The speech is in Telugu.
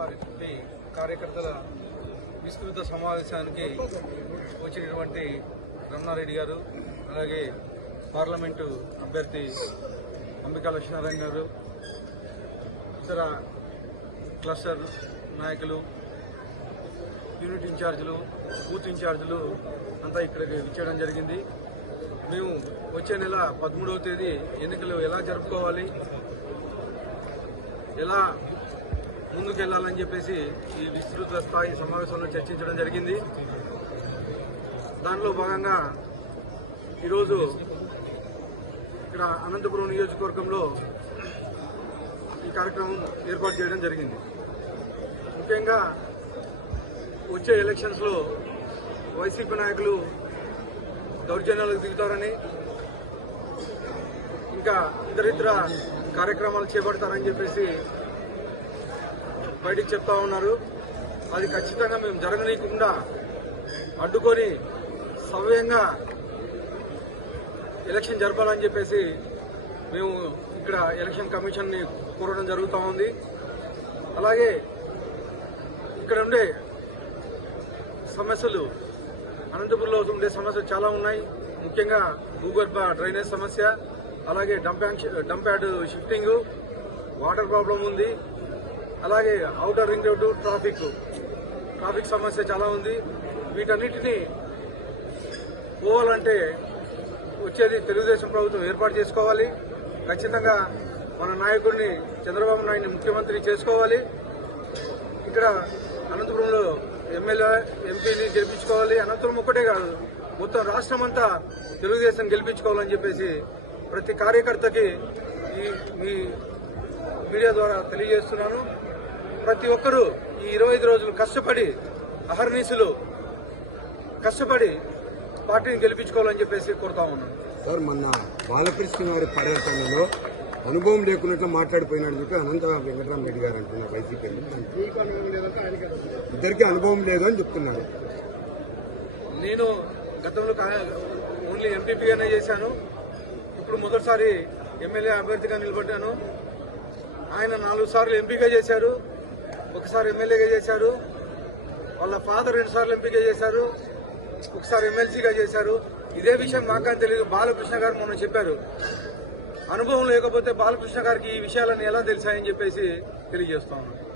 పార్టీ కార్యకర్తల విస్తృత సమావేశానికి వచ్చినటువంటి రమణారెడ్డి గారు అలాగే పార్లమెంటు అభ్యర్థి అంబికా లక్ష్మీనారాయణ గారు ఇతర క్లస్టర్ నాయకులు యూనిట్ ఇన్ఛార్జీలు బూత్ ఇన్ఛార్జీలు అంతా ఇక్కడికి విచ్చేయడం జరిగింది. మేము వచ్చే నెల పదమూడవ తేదీ ఎన్నికలు ఎలా జరుపుకోవాలి ఎలా ముందుకెళ్ళాలని చెప్పేసి ఈ విస్తృత స్థాయి సమావేశంలో చర్చించడం జరిగింది. దానిలో భాగంగా ఈరోజు ఇక్కడ అనంతపురం నియోజకవర్గంలో ఈ కార్యక్రమం ఏర్పాటు చేయడం జరిగింది. ముఖ్యంగా వచ్చే ఎలక్షన్స్లో వైసీపీ నాయకులు దౌర్జన్యాలకు దిగుతారని ఇంకా ఇతరితర కార్యక్రమాలు చేపడతారని చెప్పేసి బయటికి చెప్తా ఉన్నారు. అది ఖచ్చితంగా మేము జరగనీయకుండా అడ్డుకొని సవ్యంగా ఎలక్షన్ జరపాలని చెప్పేసి మేము ఇక్కడ ఎలక్షన్ కమిషన్ని కోరడం జరుగుతూ ఉంది. అలాగే ఇక్కడ ఉండే సమస్యలు అనంతపురంలో ఉండే సమస్యలు చాలా ఉన్నాయి. ముఖ్యంగా భూగర్భ డ్రైనేజ్ సమస్య అలాగే dump dump yard shifting water problem ఉంది. అలాగే outer ring road traffic traffic సమస్య చాలా ఉంది. వీటన్నిటిని పోవాలంటే వచ్చేది తెలుగుదేశం ప్రభుత్వం ఏర్పాటు చేసుకోవాలి. ఖచ్చితంగా మన నాయకుడిని చంద్రబాబు నాయుడిని ముఖ్యమంత్రి చేసుకోవాలి. ఇక్కడ అనంతపురంలో ఎమ్మెల్యే ఎంపీని గెలిపించుకోవాలి. అనంతపురం ఒక్కటే కాదు మొత్తం రాష్ట్రం అంతా తెలుగుదేశం గెలిపించుకోవాలని చెప్పేసి ప్రతి కార్యకర్తకి ఈ మీ మీడియా ద్వారా తెలియజేస్తున్నాను. ప్రతి ఒక్కరూ ఈ ఇరవై ఐదు రోజులు కష్టపడి అహర్నిశలు కష్టపడి పార్టీని గెలిపించుకోవాలని చెప్పేసి కోరుతా ఉన్నాను సార్ మొన్న బాలకృష్ణ గారి పర్యటనలో అనుభవం లేకున్నట్లు మాట్లాడిపోయినాడు చెప్పి అనంత వెంకటరామరెడ్డి గారు అంటున్నారు వైసీపీ ఇద్దరికి అనుభవం లేదు అని చెప్తున్నారు. నేను గతంలో ఓన్లీ ఎంపీపీగానే చేశాను. ఇప్పుడు మొదటిసారి ఎమ్మెల్యే అభ్యర్థిగా నిలబడ్డాను. ఆయన నాలుగు సార్లు ఎంపీగా చేశారు. ఒకసారి ఎమ్మెల్యేగా చేశారు. వాళ్ళ ఫాదర్ రెండుసార్లు ఎంపిక ఎంపీగా చేశారు. ఒకసారి ఎమ్మెల్సీగా చేశారు. ఇదే విషయం మాకని తెలియదు. బాలకృష్ణ గారు మొన్న చెప్పారు. అనుభవం లేకపోతే బాలకృష్ణ గారికి ఈ విషయాలన్నీ ఎలా తెలిసాయని చెప్పేసి తెలియజేస్తా ఉన్నాను